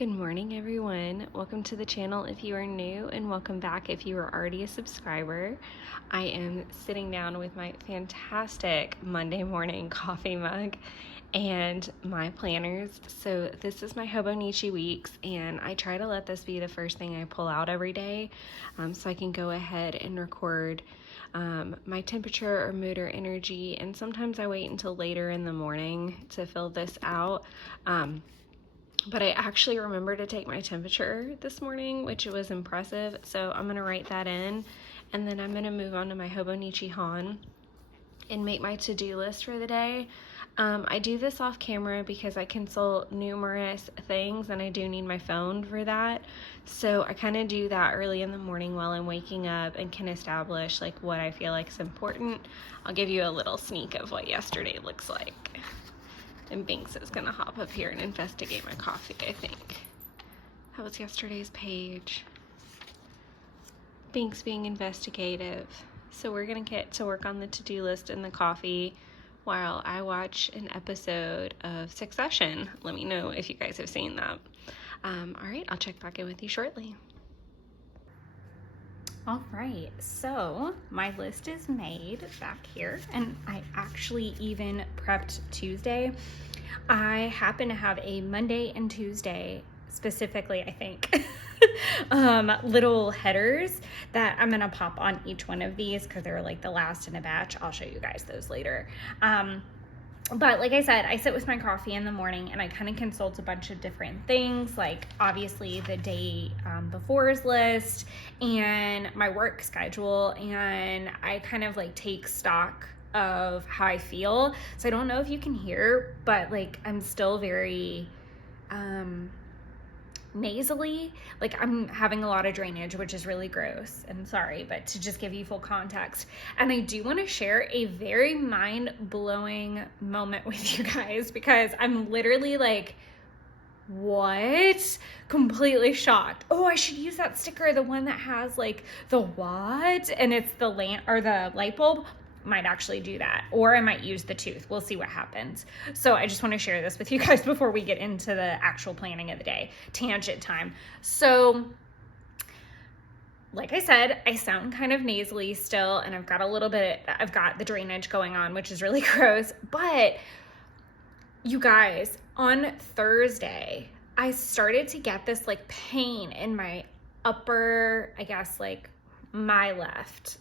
Good morning, everyone. Welcome to the channel if you are new, and welcome back if you are already a subscriber. I am sitting down with my fantastic Monday morning coffee mug and my planners. So this is my Hobonichi Weeks, and I try to let this be the first thing I pull out every day, so I can go ahead and record my temperature or mood or energy. And sometimes I wait until later in the morning to fill this out. But I actually remembered to take my temperature this morning, which was impressive. So I'm gonna write that in, and then I'm gonna move on to my Hobonichi Han and make my to-do list for the day. I do this off camera because I consult numerous things and I do need my phone for that. So I kind of do that early in the morning while I'm waking up and can establish like what I feel like is important. I'll give you a little sneak of what yesterday looks like. And Binks is gonna hop up here and investigate my coffee, I think. That was yesterday's page. Binks being investigative. So we're gonna get to work on the to-do list and the coffee while I watch an episode of Succession. Let me know if you guys have seen that. All right, I'll check back in with you shortly. All right, so my list is made back here, and I actually even prepped Tuesday. I happen to have a Monday and Tuesday, specifically, I think, little headers that I'm gonna pop on each one of these because they're like the last in a batch. I'll show you guys those later. But like I said, I sit with my coffee in the morning and I kind of consult a bunch of different things, like obviously the day before's list and my work schedule, and I kind of like take stock of how I feel. So I don't know if you can hear, but like I'm still very nasally, like I'm having a lot of drainage, which is really gross, and sorry, but to just give you full context. And I do want to share a very mind-blowing moment with you guys because I'm literally like, what? Completely shocked. Oh, I should use that sticker, the one that has like the what, and it's the lamp or the light bulb. Might actually do that, or I might use the tooth. We'll see what happens. So I just want to share this with you guys before we get into the actual planning of the day. Tangent time. So like I said, I sound kind of nasally still, and I've got the drainage going on, which is really gross. But you guys, on Thursday, I started to get this like pain in my upper, I guess like my left.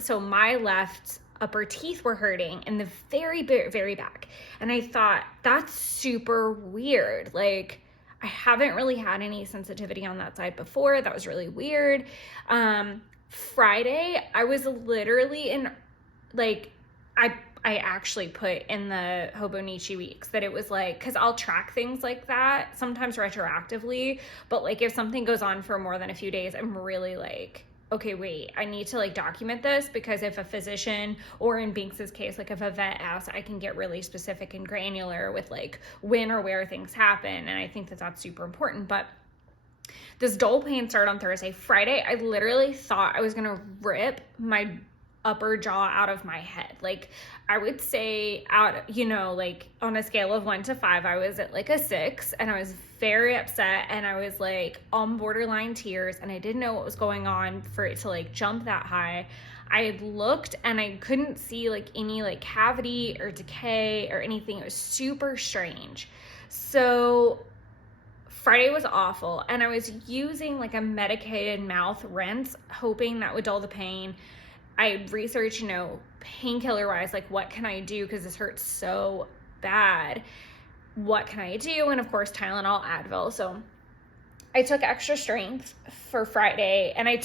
So my left upper teeth were hurting in the very, very, very back. And I thought, that's super weird. Like, I haven't really had any sensitivity on that side before. That was really weird. Friday, I was literally in, like, I actually put in the Hobonichi Weeks that it was like, because I'll track things like that, sometimes retroactively, but like if something goes on for more than a few days, I'm really like, okay, wait, I need to like document this, because if a physician, or in Binks's case, like if a vet asks, I can get really specific and granular with like when or where things happen. And I think that that's super important. But this dull pain started on Thursday. Friday, I literally thought I was gonna rip my upper jaw out of my head. Like I would say like on a scale of 1 to 5, I was at like a 6, and I was very upset, and I was like on borderline tears, and I didn't know what was going on for it to like jump that high. I had looked and I couldn't see like any like cavity or decay or anything. It was super strange. So Friday was awful, and I was using like a medicated mouth rinse, hoping that would dull the pain. I researched, painkiller wise, like what can I do? Because this hurts so bad. What can I do? And of course, Tylenol, Advil. So I took extra strength for Friday, and I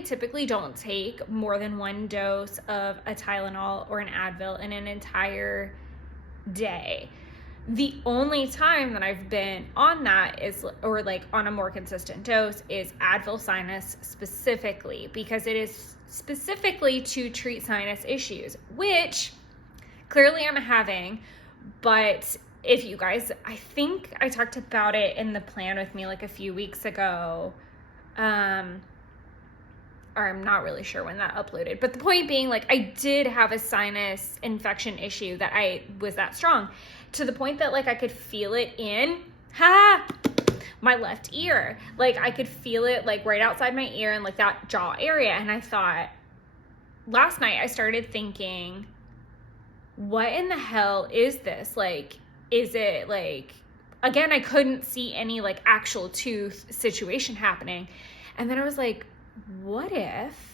typically don't take more than 1 dose of a Tylenol or an Advil in an entire day. The only time that I've been on that or like on a more consistent dose is Advil Sinus specifically, because it is specifically to treat sinus issues, which clearly I'm having. But if you guys, I think I talked about it in the plan with me like a few weeks ago, or I'm not really sure when that uploaded, but the point being, like, I did have a sinus infection issue that I was that strong, to the point that like I could feel it in my left ear. Like I could feel it like right outside my ear and like that jaw area. And I thought, last night I started thinking, what in the hell is this? Like, is it like, again, I couldn't see any like actual tooth situation happening. And then I was like, what if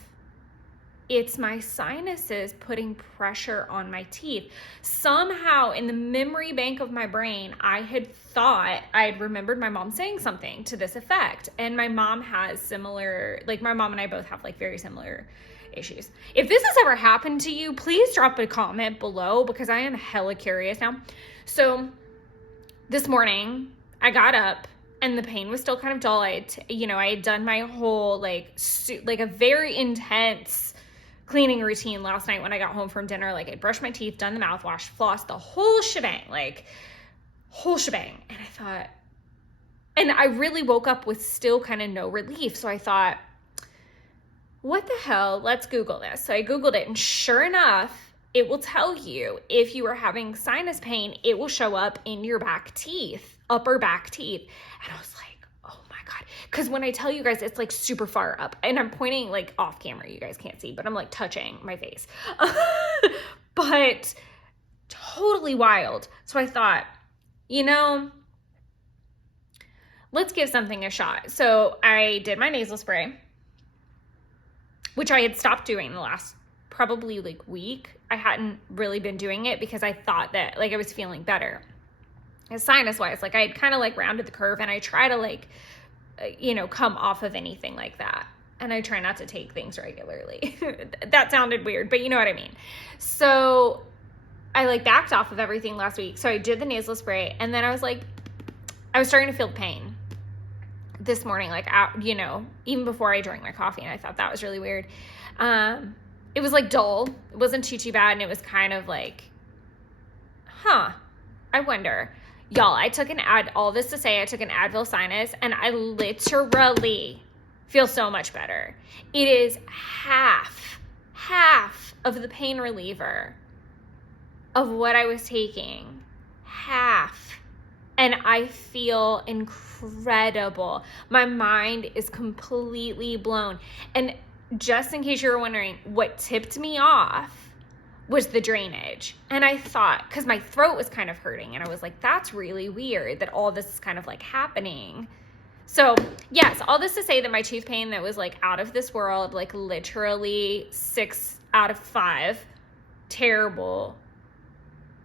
it's my sinuses putting pressure on my teeth? Somehow in the memory bank of my brain, I had thought, I'd remembered my mom saying something to this effect. And my mom has similar, like my mom and I both have like very similar issues. If this has ever happened to you, please drop a comment below because I am hella curious now. So this morning I got up and the pain was still kind of dull. I had done my whole like a very intense cleaning routine last night when I got home from dinner. Like I brushed my teeth, done the mouthwash, floss, the whole shebang, like whole shebang. And I thought, and I really woke up with still kind of no relief. So I thought, what the hell? Let's Google this. So I Googled it, and sure enough, it will tell you if you are having sinus pain, it will show up in your back teeth, upper back teeth. And I was like, oh my God. Because when I tell you guys, it's like super far up, and I'm pointing like off camera. You guys can't see, but I'm like touching my face. But totally wild. So I thought, let's give something a shot. So I did my nasal spray, which I had stopped doing the last probably like week. I hadn't really been doing it because I thought that like I was feeling better. Sinus wise, like I had kind of like rounded the curve, and I try to like, come off of anything like that. And I try not to take things regularly. That sounded weird, but you know what I mean. So I like backed off of everything last week. So I did the nasal spray, and then I was starting to feel pain this morning, like, even before I drank my coffee, and I thought that was really weird. It was like dull. It wasn't too bad, and it was kind of like, I wonder. Y'all, I took all this to say I took an Advil Sinus, and I literally feel so much better. It is half of the pain reliever of what I was taking. Half. And I feel incredible. My mind is completely blown. And just in case you were wondering, what tipped me off was the drainage. And I thought, because my throat was kind of hurting, and I was like, that's really weird that all this is kind of like happening. So yes, all this to say that my tooth pain that was like out of this world, like literally 6 out of 5, terrible,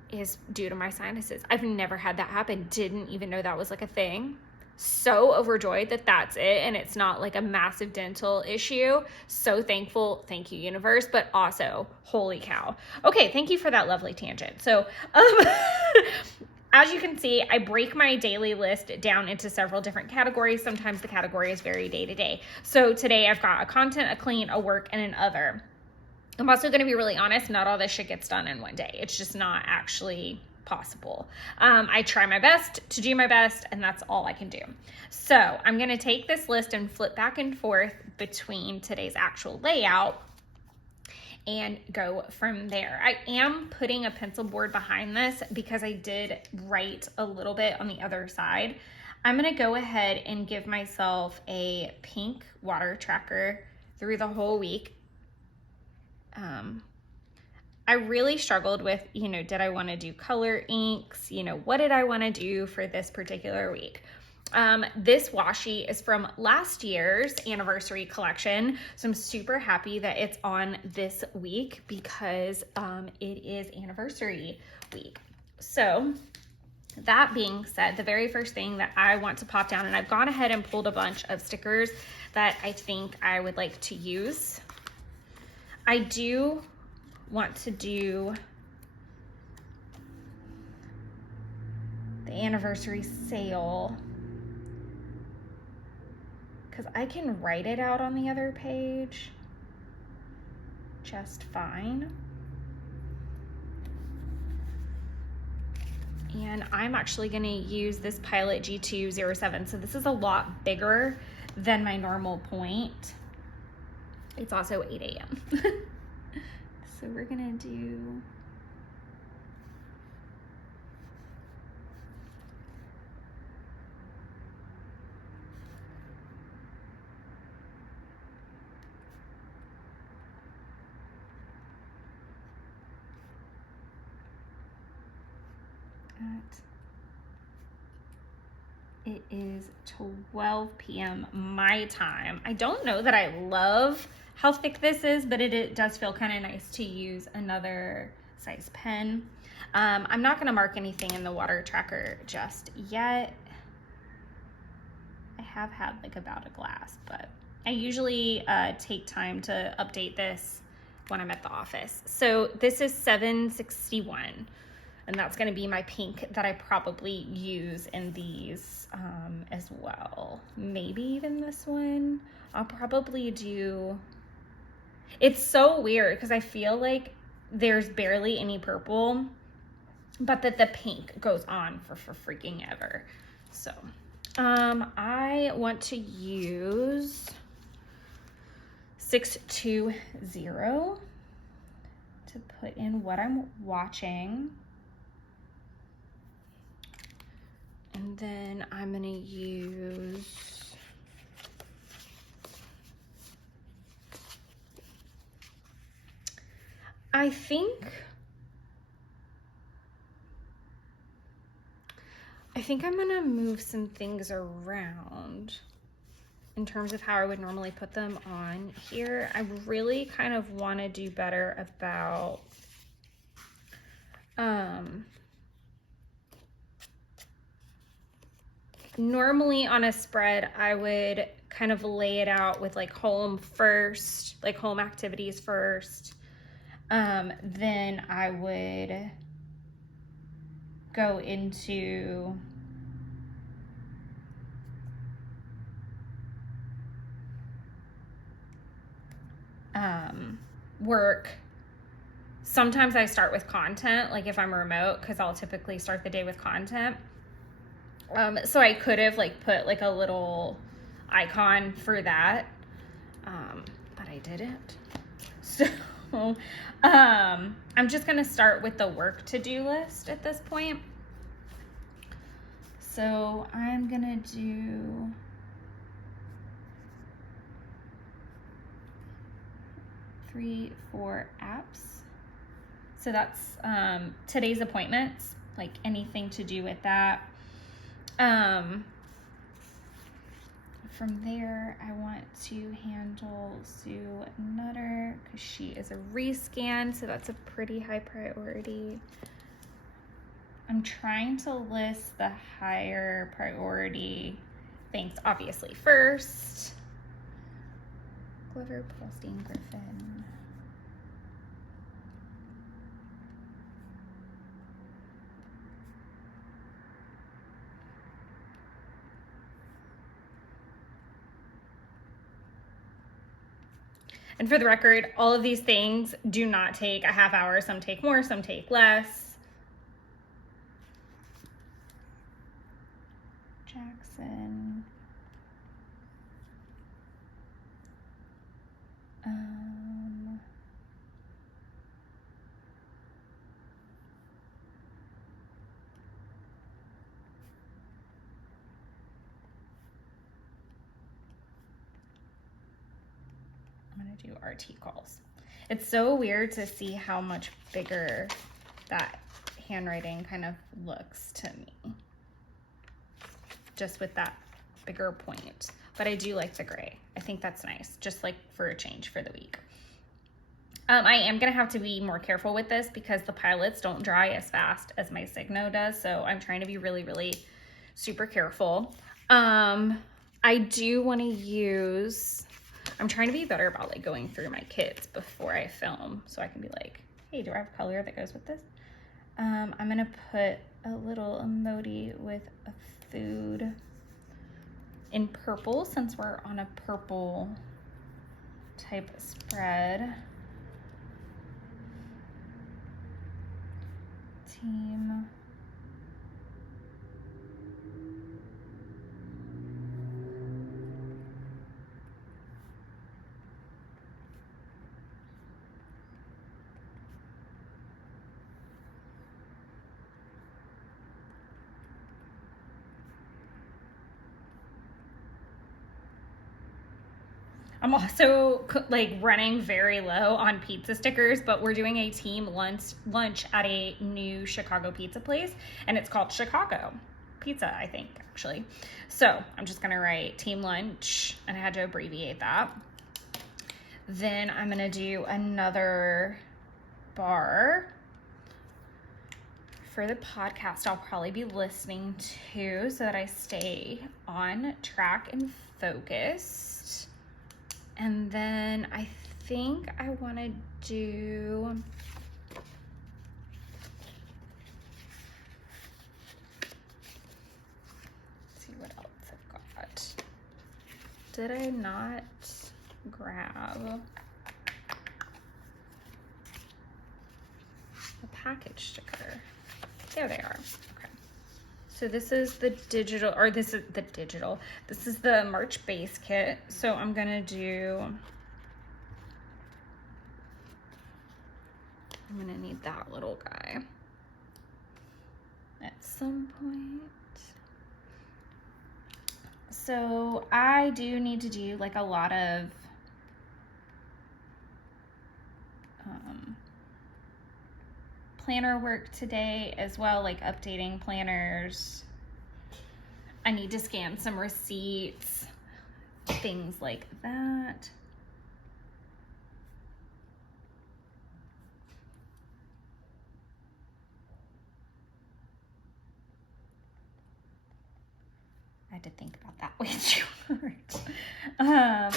is due to my sinuses. I've never had that happen. Didn't even know that was like a thing. So overjoyed that that's it, and it's not like a massive dental issue. So thankful. Thank you, universe. But also, holy cow. Okay, thank you for that lovely tangent. So as you can see, I break my daily list down into several different categories. Sometimes the categories vary day to day. So today I've got a content, a clean, a work, and an other. I'm also going to be really honest, not all this shit gets done in one day. It's just not actually possible. I try my best to do my best, and that's all I can do. So I'm going to take this list and flip back and forth between today's actual layout and go from there. I am putting a pencil board behind this because I did write a little bit on the other side. I'm going to go ahead and give myself a pink water tracker through the whole week. I really struggled with, did I want to do color inks? What did I want to do for this particular week? This washi is from last year's anniversary collection. So I'm super happy that it's on this week because it is anniversary week. So that being said, the very first thing that I want to pop down, and I've gone ahead and pulled a bunch of stickers that I think I would like to use. I do want to do the anniversary sale because I can write it out on the other page just fine. And I'm actually going to use this Pilot G207. So this is a lot bigger than my normal point. It's also 8 a.m. So we're gonna do It is 12 p.m. my time. I don't know that I love how thick this is, but it does feel kind of nice to use another size pen. I'm not going to mark anything in the water tracker just yet. I have had like about a glass, but I usually take time to update this when I'm at the office. So this is 761. And that's going to be my pink that I probably use in these as well. Maybe even this one. I'll probably do... It's so weird because I feel like there's barely any purple, but that the pink goes on for freaking ever. So I want to use 620 to put in what I'm watching. And then I'm going to use I think I'm going to move some things around in terms of how I would normally put them on here. I really kind of want to do better about normally on a spread, I would kind of lay it out with like home first, like home activities first. Then I would go into work. Sometimes I start with content, like if I'm remote, because I'll typically start the day with content. So I could have like put like a little icon for that, but I didn't. So I'm just gonna start with the work to-do list at this point. So I'm gonna do four apps. So that's today's appointments, like anything to do with that. From there, I want to handle Sue Nutter because she is a rescan, so that's a pretty high priority. I'm trying to list the higher priority things, obviously, first. Glover, Polstein, Griffin. And for the record, all of these things do not take a half hour. Some take more, some take less. Jackson. I'm gonna do RT calls. It's so weird to see how much bigger that handwriting kind of looks to me, just with that bigger point. But I do like the gray. I think that's nice, just like for a change for the week. I am gonna have to be more careful with this because the pilots don't dry as fast as my Signo does, so I'm trying to be really, really super careful. I do want to use, I'm trying to be better about like going through my kits before I film, so I can be like, hey, do I have color that goes with this? I'm gonna put a little emoji with a food in purple since we're on a purple type spread. Team. I'm also like running very low on pizza stickers, but we're doing a team lunch at a new Chicago pizza place, and it's called Chicago Pizza, I think, actually. So I'm just gonna write team lunch, and I had to abbreviate that. Then I'm gonna do another bar for the podcast I'll probably be listening to so that I stay on track and focused. And then I think I want to do let's see what else I've got. Did I not grab a package sticker? There they are. Okay. So this is the digital, or this is the digital. This is the March base kit. So I'm gonna need that little guy at some point. So I do need to do like a lot of planner work today as well, like updating planners. I need to scan some receipts, things like that. I had to think about that way too hard.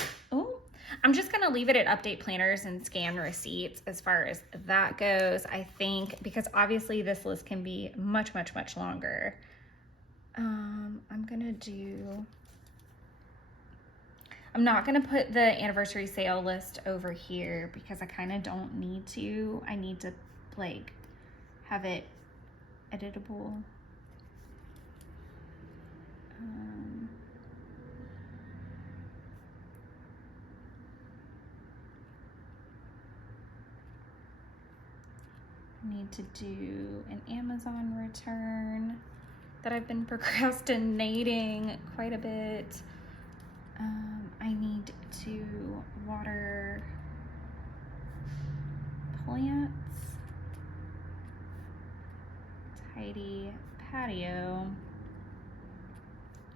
I'm just gonna leave it at update planners and scan receipts as far as that goes. I think because obviously this list can be much, much, much longer. I'm not gonna put the anniversary sale list over here because I kind of don't need to. I need to like have it editable. Need to do an Amazon return that I've been procrastinating quite a bit. I need to water plants, tidy patio.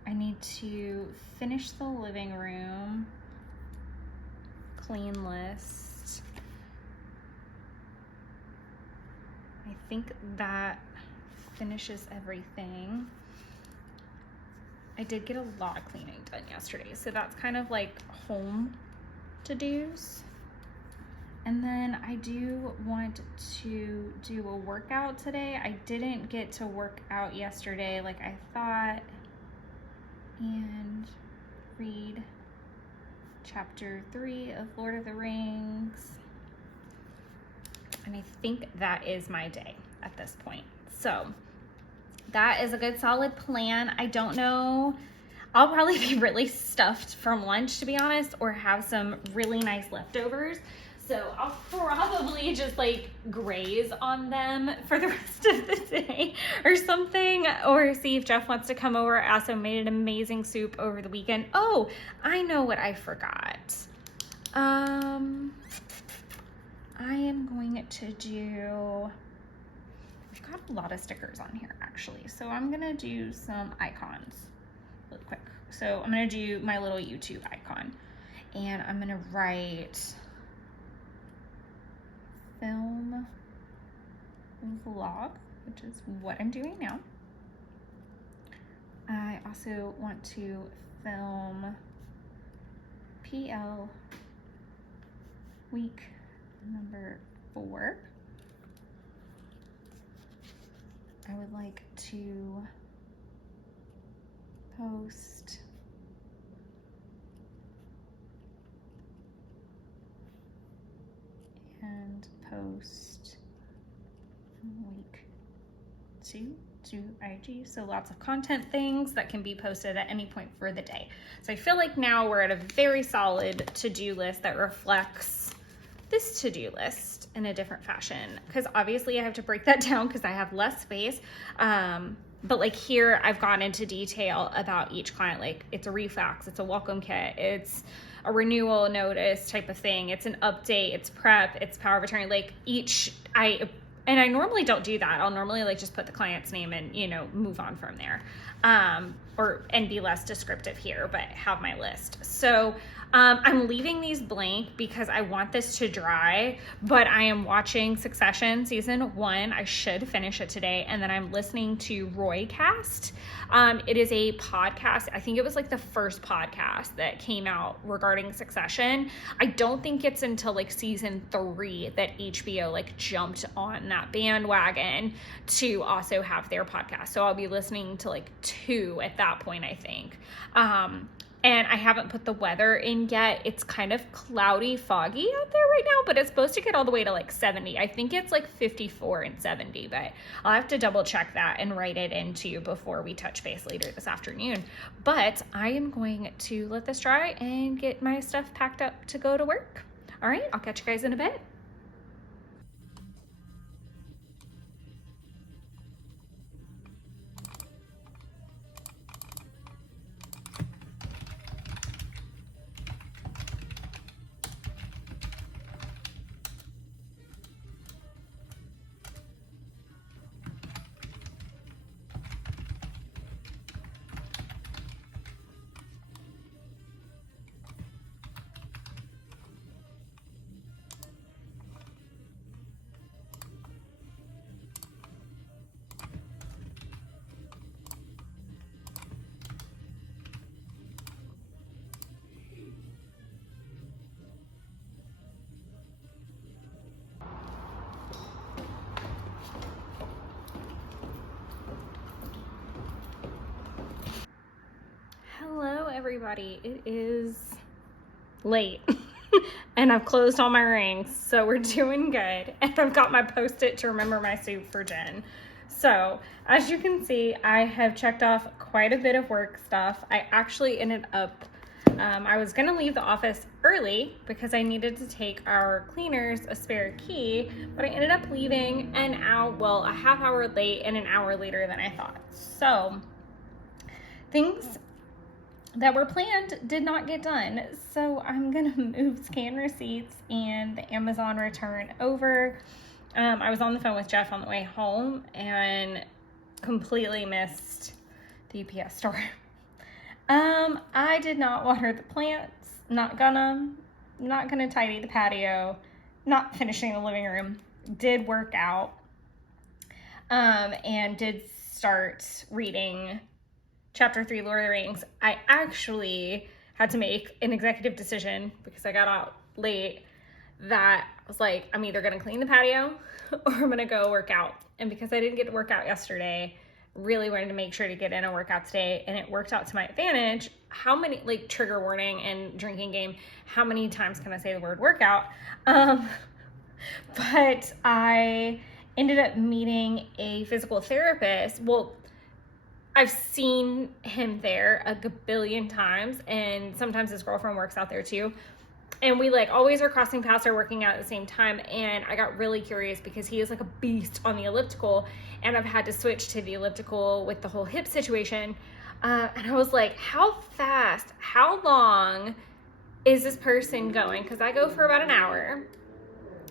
I need to finish the living room, clean list. I think that finishes everything. I did get a lot of cleaning done yesterday, so that's kind of like home to-dos. And then I do want to do a workout today. I didn't get to work out yesterday like I thought, and read chapter 3 of Lord of the Rings. And I think that is my day at this point. So that is a good solid plan. I don't know. I'll probably be really stuffed from lunch, to be honest, or have some really nice leftovers. So I'll probably just like graze on them for the rest of the day or something, or see if Jeff wants to come over. I also made an amazing soup over the weekend. Oh, I know what I forgot. I am going to do, I've got a lot of stickers on here actually, so I'm gonna do some icons really quick. So I'm gonna do my little YouTube icon, and I'm gonna write film vlog, which is what I'm doing now. I also want to film PL week number 4. I would like to post week 2 to IG. So lots of content things that can be posted at any point for the day. So I feel like now we're at a very solid to-do list that reflects this to-do list. in a different fashion, because obviously I have to break that down because I have less space. But like here, I've gone into detail about each client. Like it's a refax, it's a welcome kit, it's a renewal notice type of thing, it's an update, it's prep, it's power of attorney. Like I normally don't do that. I'll normally like just put the client's name and, you know, move on from there. And be less descriptive here, but have my list. So I'm leaving these blank because I want this to dry, but I am watching Succession season 1. I should finish it today. And then I'm listening to Roycast. It is a podcast. I think it was like the first podcast that came out regarding Succession. I don't think it's until like season 3 that HBO like jumped on that bandwagon to also have their podcast. So I'll be listening to like 2 at that point, I think. And I haven't put the weather in yet. It's kind of cloudy, foggy out there right now, but it's supposed to get all the way to like 70. I think it's like 54 and 70, but I'll have to double check that and write it into you before we touch base later this afternoon. But I am going to let this dry and get my stuff packed up to go to work. All right, I'll catch you guys in a bit. Hello, everybody. It is late and I've closed all my rings, so we're doing good. And I've got my Post-it to remember my soup for Jen. So as you can see, I have checked off quite a bit of work stuff. I actually ended up, I was going to leave the office early because I needed to take our cleaners a spare key, but I ended up leaving a half hour late and an hour later than I thought. So things that were planned did not get done. So I'm gonna move scan receipts and the Amazon return over. I was on the phone with Jeff on the way home and completely missed the UPS store. I did not water the plants, not gonna tidy the patio, not finishing the living room, did work out, and did start reading Chapter 3, Lord of the Rings. I actually had to make an executive decision because I got out late that I was like, I'm either going to clean the patio or I'm going to go work out. And because I didn't get to work out yesterday, really wanted to make sure to get in a workout today, and it worked out to my advantage. How many, like, trigger warning and drinking game, how many times can I say the word workout? But I ended up meeting a physical therapist. Well, I've seen him there a gabillion times, and sometimes his girlfriend works out there too. And we like always are crossing paths or working out at the same time. And I got really curious because he is like a beast on the elliptical, and I've had to switch to the elliptical with the whole hip situation. And I was like, how long is this person going? Because I go for about an hour.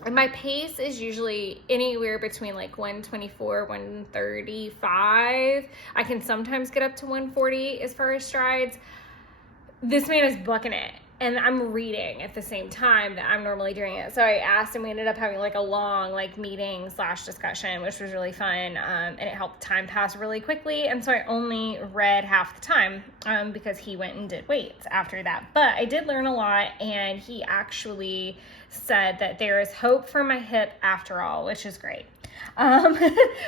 And my pace is usually anywhere between like 124, 135. I can sometimes get up to 140 as far as strides. This man is bucking it. And I'm reading at the same time that I'm normally doing it. So I asked, and we ended up having like a long like meeting / discussion, which was really fun. And it helped time pass really quickly. And so I only read half the time because he went and did weights after that. But I did learn a lot, and he actually said that there is hope for my hip after all, which is great.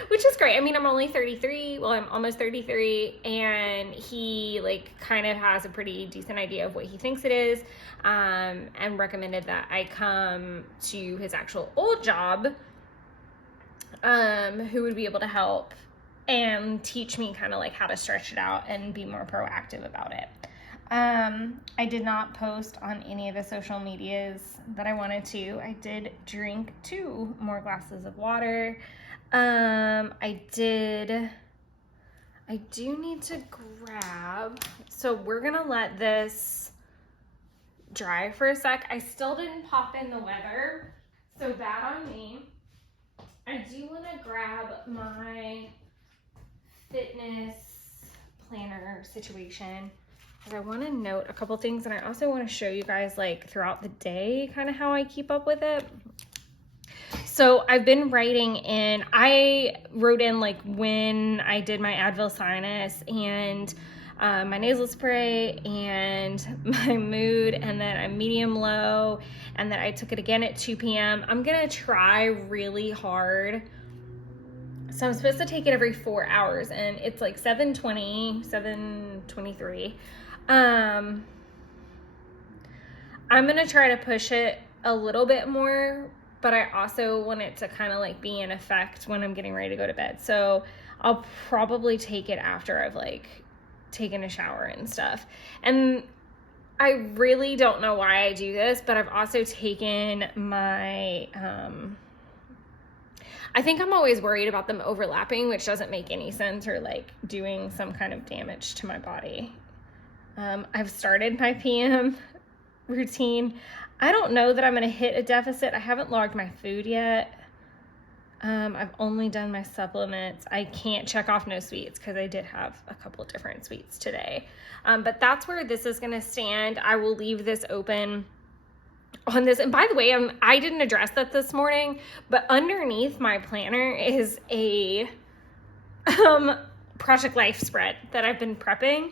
Which is great. I mean, I'm only 33. Well, I'm almost 33, and he like kind of has a pretty decent idea of what he thinks it is, and recommended that I come to his actual old job, who would be able to help and teach me kind of like how to stretch it out and be more proactive about it. I did not post on any of the social medias that I wanted to. I did drink 2 more glasses of water. I do need to grab, so we're gonna let this dry for a sec. I still didn't pop in the weather, so bad on me. I do want to grab my fitness planner situation because I want to note a couple things, and I also want to show you guys like throughout the day kind of how I keep up with it. So I've been writing in, I wrote in like when I did my Advil sinus and my nasal spray and my mood, and then I'm medium low, and then I took it again at 2 p.m. I'm gonna try really hard. So I'm supposed to take it every 4 hours, and it's like 7:20, 7:23. I'm gonna try to push it a little bit more, but I also want it to kind of like be in effect when I'm getting ready to go to bed. So I'll probably take it after I've like taken a shower and stuff. And I really don't know why I do this, but I've also taken my, I think I'm always worried about them overlapping, which doesn't make any sense, or like doing some kind of damage to my body. I've started my PM routine. I don't know that I'm going to hit a deficit. I haven't logged my food yet. I've only done my supplements. I can't check off no sweets because I did have a couple different sweets today. But that's where this is going to stand. I will leave this open on this. And by the way, I didn't address that this morning, but underneath my planner is a Project Life spread that I've been prepping.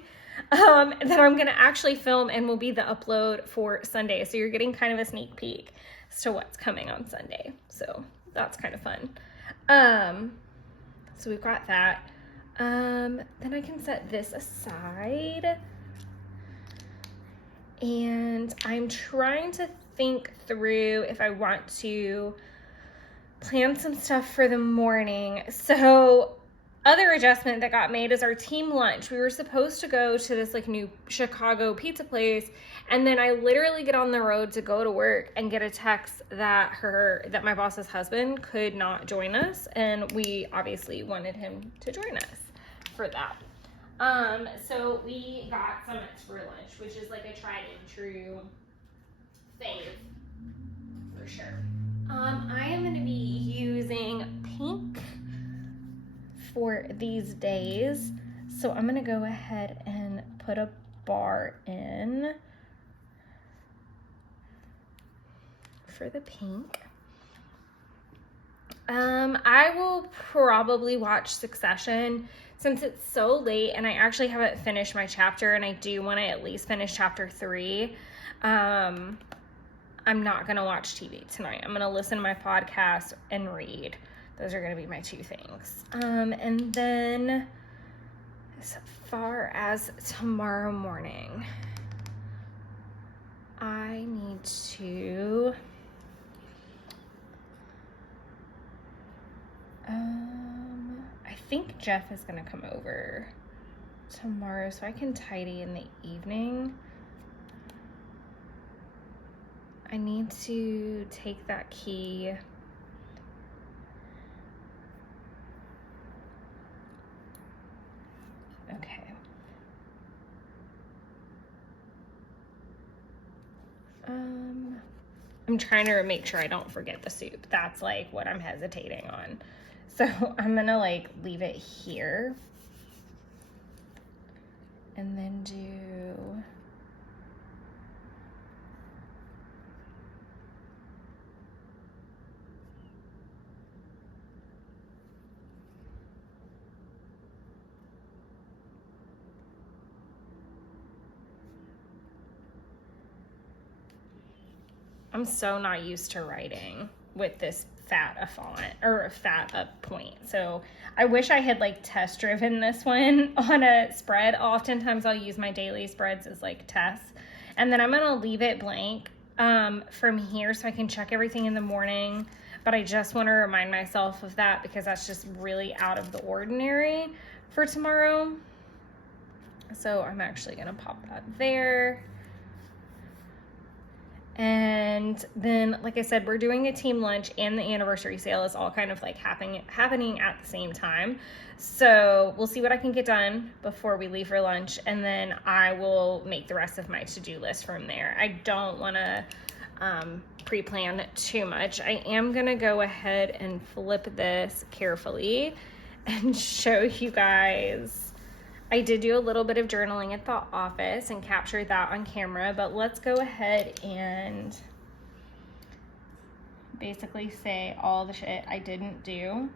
That I'm going to actually film and will be the upload for Sunday. So you're getting kind of a sneak peek as to what's coming on Sunday. So that's kind of fun. So we've got that. Then I can set this aside. And I'm trying to think through if I want to plan some stuff for the morning. So other adjustment that got made is our team lunch. We were supposed to go to this like new Chicago pizza place, and then I literally get on the road to go to work and get a text that my boss's husband could not join us, and we obviously wanted him to join us for that. So we got Summits for lunch, which is like a tried and true fave for sure. I am going to be using pink for these days, so I'm gonna go ahead and put a bar in for the pink. I will probably watch Succession since it's so late and I actually haven't finished my chapter, and I do want to at least finish chapter 3. I'm not gonna watch TV tonight. I'm gonna listen to my podcast and read. Those are going to be my 2 things. And then as far as tomorrow morning, I need to I think Jeff is going to come over tomorrow so I can tidy in the evening. I need to take that key okay. I'm trying to make sure I don't forget the soup. That's like what I'm hesitating on. So I'm gonna like leave it here and then do I'm so not used to writing with this fat a font or a fat a point. So I wish I had like test driven this one on a spread. Oftentimes I'll use my daily spreads as like tests. And then I'm going to leave it blank from here so I can check everything in the morning. But I just want to remind myself of that because that's just really out of the ordinary for tomorrow. So I'm actually gonna pop that there. And then, like I said, we're doing a team lunch and the anniversary sale is all kind of like happening at the same time. So we'll see what I can get done before we leave for lunch, and then I will make the rest of my to-do list from there. I don't want to pre-plan too much. I am gonna go ahead and flip this carefully and show you guys. I did do a little bit of journaling at the office and captured that on camera, but let's go ahead and basically say all the shit I didn't do.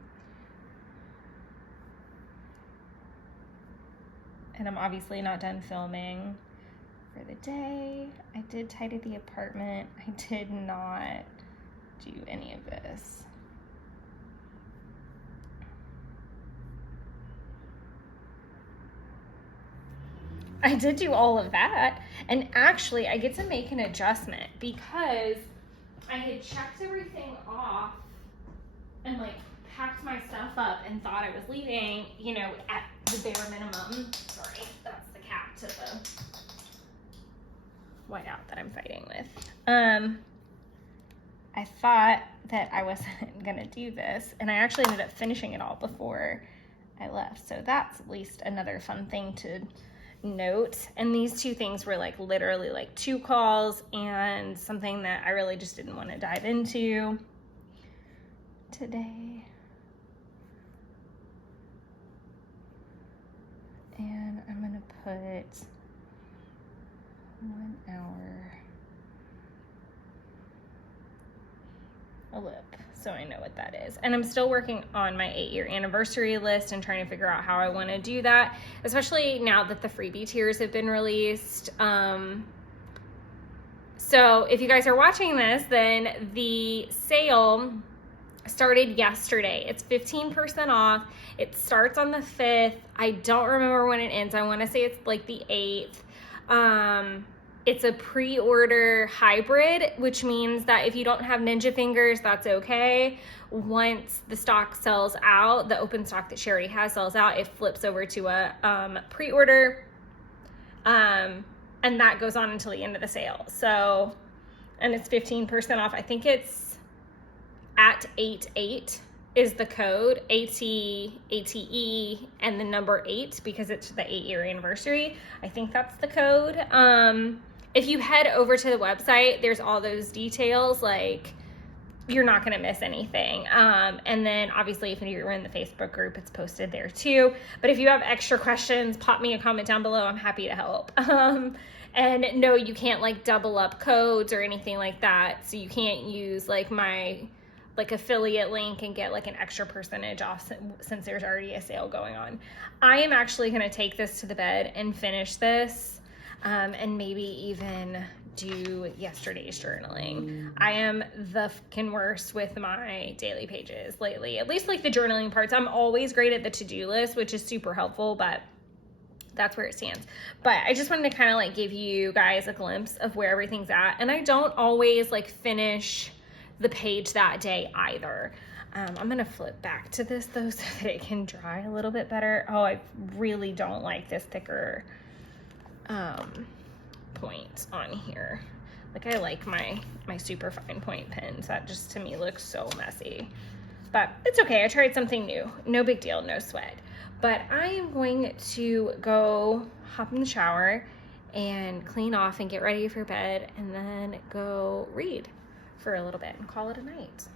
And I'm obviously not done filming for the day. I did tidy the apartment. I did not do any of this. I did do all of that, and actually I get to make an adjustment because I had checked everything off and like packed my stuff up and thought I was leaving, you know, at the bare minimum. Sorry, that's the cat to the whiteout that I'm fighting with. I thought that I wasn't gonna do this, and I actually ended up finishing it all before I left. So that's at least another fun thing to note. And these two things were like literally like 2 calls and something that I really just didn't want to dive into today. And I'm gonna put 1 hour a lip, so I know what that is. And I'm still working on my 8-year anniversary list and trying to figure out how I want to do that, especially now that the freebie tiers have been released. So if you guys are watching this, then the sale started yesterday. It's 15% off. It starts on the 5th. I don't remember when it ends. I want to say it's like the 8th. It's a pre-order hybrid, which means that if you don't have Ninja Fingers, that's okay. Once the stock sells out, the open stock that she already has sells out, it flips over to a pre-order. And that goes on until the end of the sale. So, and it's 15% off. I think it's at 88 is the code, ATE, and the number 8 because it's the 8-year anniversary. I think that's the code. If you head over to the website, there's all those details, like you're not going to miss anything. And then obviously if you're in the Facebook group, it's posted there too. But if you have extra questions, pop me a comment down below. I'm happy to help. And no, you can't like double up codes or anything like that. So you can't use like my affiliate link and get like an extra percentage off since there's already a sale going on. I am actually going to take this to the bed and finish this. And maybe even do yesterday's journaling. I am the fucking worst with my daily pages lately, at least like the journaling parts. I'm always great at the to-do list, which is super helpful, but that's where it stands. But I just wanted to kind of like give you guys a glimpse of where everything's at. And I don't always like finish the page that day either. I'm gonna flip back to this though so that it can dry a little bit better. Oh, I really don't like this thicker point on here. Like I like my super fine point pins. That just to me looks so messy, but it's okay. I tried something new. No big deal, no sweat. But I am going to go hop in the shower and clean off and get ready for bed and then go read for a little bit and call it a night.